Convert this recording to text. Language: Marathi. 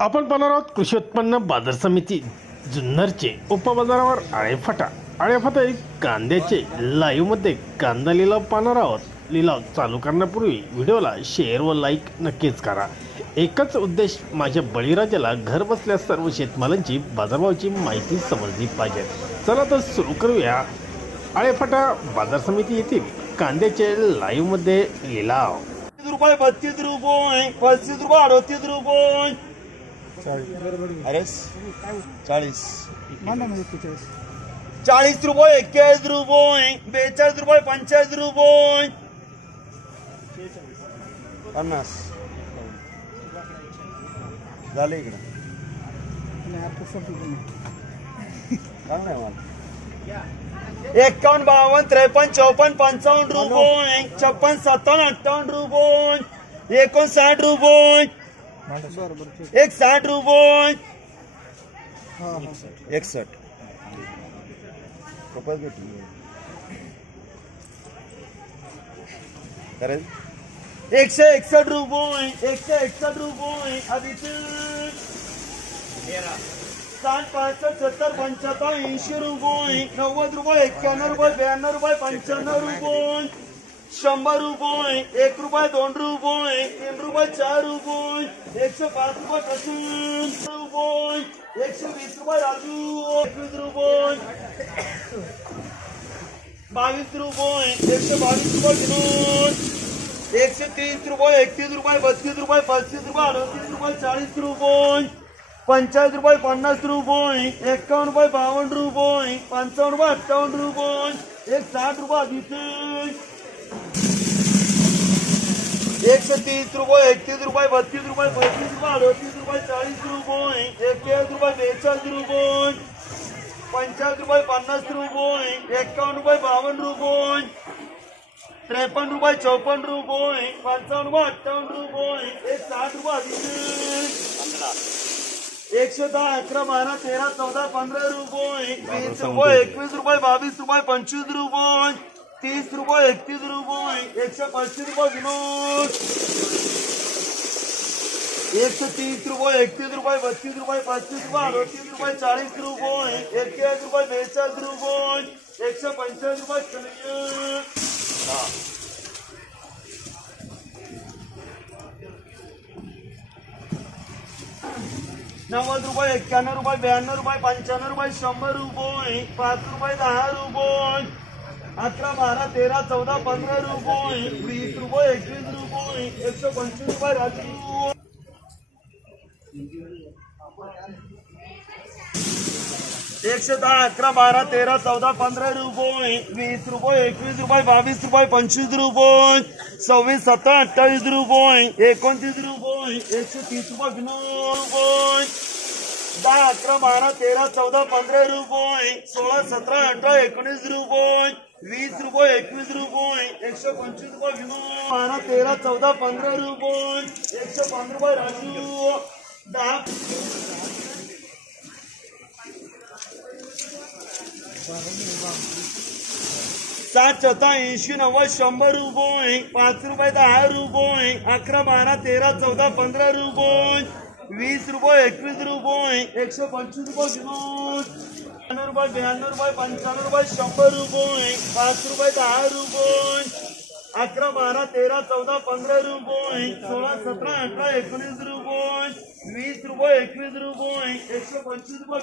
आपण पाहणार आहोत कृषी उत्पन्न बाजार समिती जुन्नरचे उपबाजारावर आळेफाटा कांद्याचे लाईव्हमध्ये कांदा लिलाव पाहणार आहोत। लिलाव चालू करण्यापूर्वी व्हिडिओला शेअर व लाईक नक्कीच करा। एकच उद्देश, माझ्या बळीराजाला घर बसल्या सर्व शेतमालांची बाजारभावाची माहिती समजली पाहिजे। चला तर सुरू करूया। आळेफाटा बाजार समिती येथील कांद्याचे लाईव्हमध्ये लिलाव। रुपये 32 रुपये 35 रुपये 38 रुपये अरे 40 40 रुपये 41 रुपये 42 रुपये 45 रुपये 50 झाले इकडे काय नाही मला 51 52 53 54 55 रुपये 56 57 58 रुपये 59 रुपये 61 रुपये 61 कपास भेटली 161 रुपये 161 रुपये अभी 60 65 70 75 80 रुपये 90 रुपये 91 रुपये 92 रुपये 95 रुपये 100 रुपये 1 रुपये 2 रुपये 3 रुपये 4 रुपये 105 रुपये 30 रुपये 120 रुपये राजू 21 रुपये 22 रुपये 122 रुपये विनोद 130 रुपये 31 रुपये 32 रुपये 35 रुपये 38 रुपये 40 रुपये 50 रुपये 50 रुपये 51 रुपये 52 रुपये 55 रुपये 58 रुपये 160 रुपये 130 रुपये 31 रुपये 32 रुपये 35 रुपये 38 रुपये 40 रुपये 41 रुपये 42 रुपये 50 रुपये 50 रुपये 51 रुपये 52 रुपये 53 रुपये 54 रुपये 55 रुपये 58 रुपये 160 रुपये 110 11 12 13 14 15 रुपये 20 रुपये 21 रुपये 22 रुपये 25 रुपये 30 रुपये 31 रुपये 125 रुपये विनोद 130 रुपये 31 रुपये 32 रुपये 35 रुपये 38 रुपये 40 रुपये 41 रुपये 42 रुपये 145 रुपये 90 रुपये 91 रुपये 92 रुपये 95 रुपये 100 रुपये 5 रुपये 10 रुपये 11 12 13 14 15 रुपये 20 रुपये 21 रुपये 125 रुपये राजू 110 11 12 13 14 15 रुपये 20 रुपये 21 रुपये 22 रुपये 25 रुपये 26 27 28 रुपये 29 रुपये 130 रुपये रुपये 10 11 12 13 14 15 रुपये 16 17 18 19 रुपये 20 रुपये 21 रुपये 125 रुपये 12 13 14 15 रुपये 105 रुपये राजू 60 70 80 90 100 रुपये 5 रुपये 10 रुपये 11 12 13 14 15 रुपये 20 रुपये 21 रुपये 125 रुपये 92 रुपये 92 रुपये 95 रुपये 100 रुपये 5 रुपये 10 रुपये 11 12 13 14 15 रुपये 16 17 18 19 रुपये 20 रुपये 21 रुपये 125 रुपये